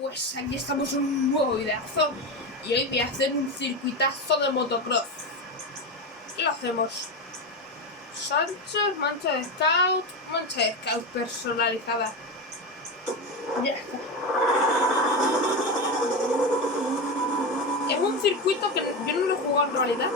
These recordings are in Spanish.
Pues aquí estamos en un nuevo videazo y hoy voy a hacer un circuitazo de motocross. Y lo hacemos Sánchez, mancha de scout personalizada. Ya está. Es un circuito que yo no lo he jugado en realidad.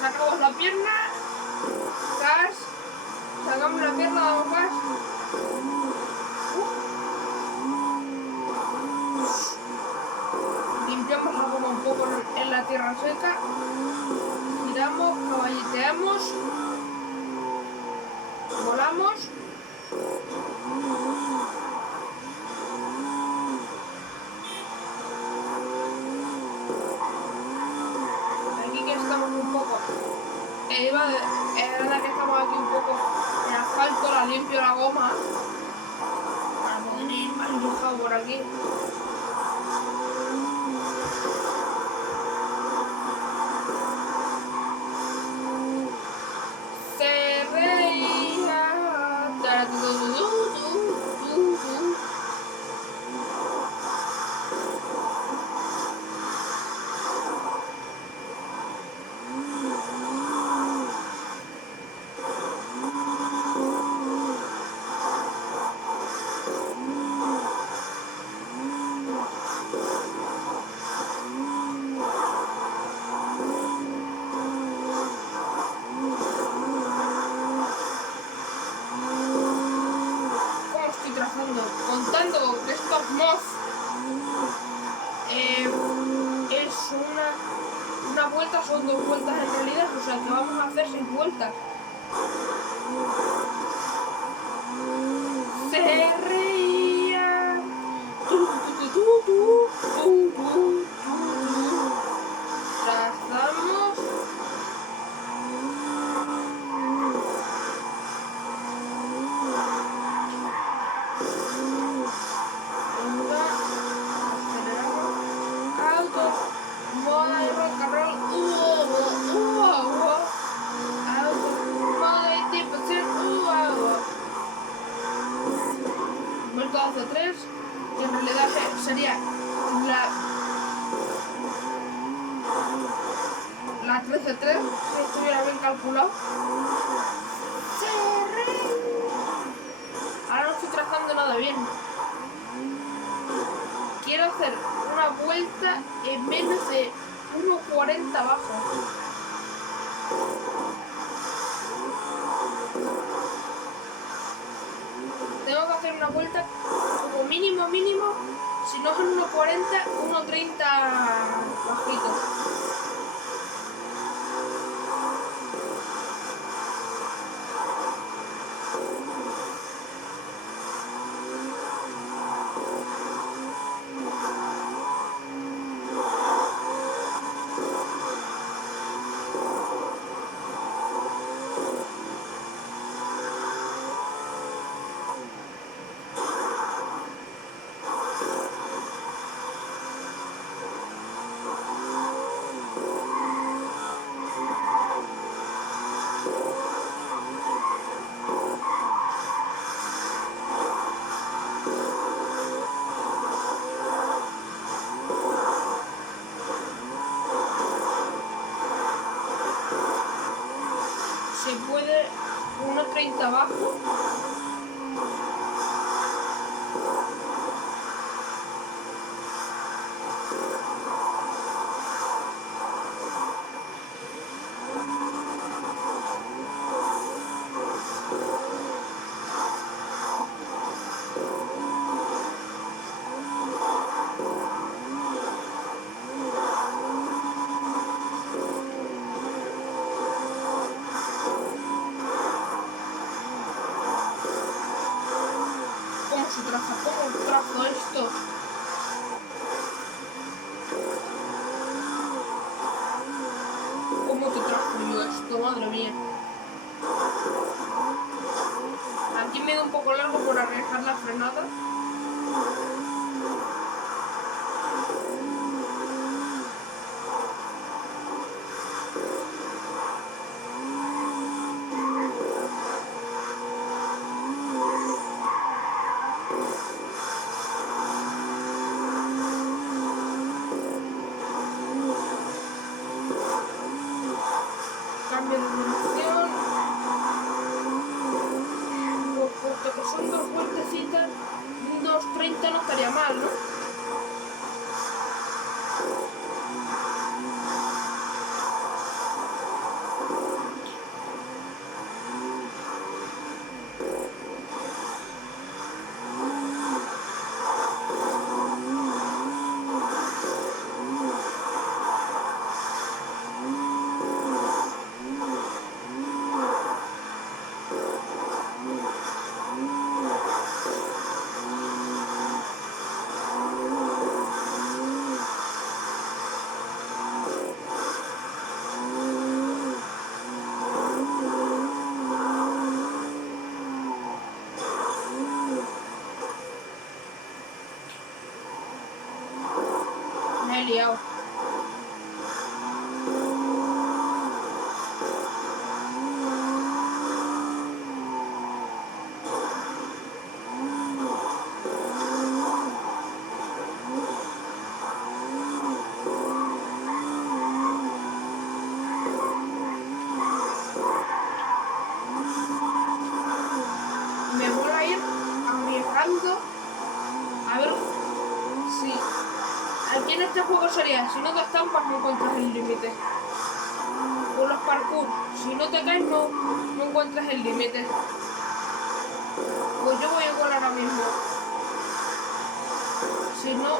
Sacamos la pierna, gas, sacamos la pierna, damos gas. Limpiamos la goma un poco en la tierra seca, giramos, caballeteamos, volamos. Aquí que estamos un poco. Es verdad que estamos aquí un poco en asfalto, la limpio la goma para poder ir más mojado por aquí. Se reía. Contando que estos mods es una vuelta, son 2 vueltas en realidad, o sea que vamos a hacer 6 vueltas. Se reía. Trazamos. Vuelta 12-3, que en realidad sería la 13-3, si estuviera bien calculado. Ahora no estoy trazando nada bien. Quiero hacer una vuelta en menos de 1.40 abajo. Tengo que hacer una vuelta como mínimo, si no es en 1.40, 1.30 bajito. se traza? ¿Cómo trazo esto? ¿Cómo te trazo yo esto? Madre mía. Aquí me da un poco largo por arriesgar la frenada. Cambio de dirección. Puesto que son dos vueltecitas, 2:30 no estaría mal, ¿no? Me he liado. Me voy a ir arriesgando a ver si aquí en este juego sería, si no te estampas no encuentras el límite. Con los parkour, si no te caes no encuentras el límite. Pues yo voy igual ahora mismo. Si no...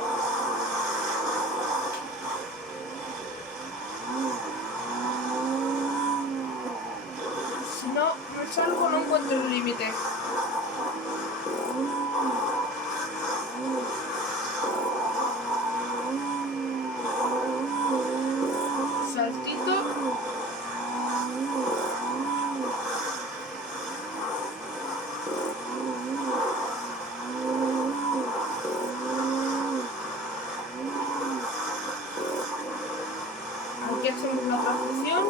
Si no me salgo no encuentro el límite. Saltito. Aquí hacemos la transición.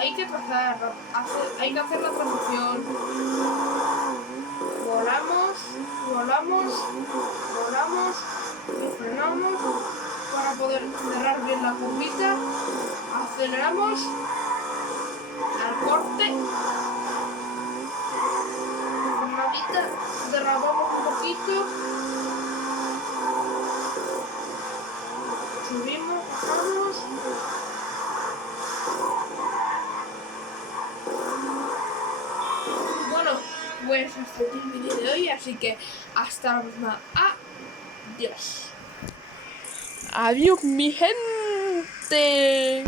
Hay que trazar, hay que hacer la transición. Volamos, volamos, volamos y frenamos para poder cerrar bien la curvita. Aceleramos al corte. Frenadita, derrapamos un poquito. Subimos, bajamos. Bueno, pues hasta aquí el vídeo de hoy, así que hasta la próxima. Adiós. Adiós, mi gente.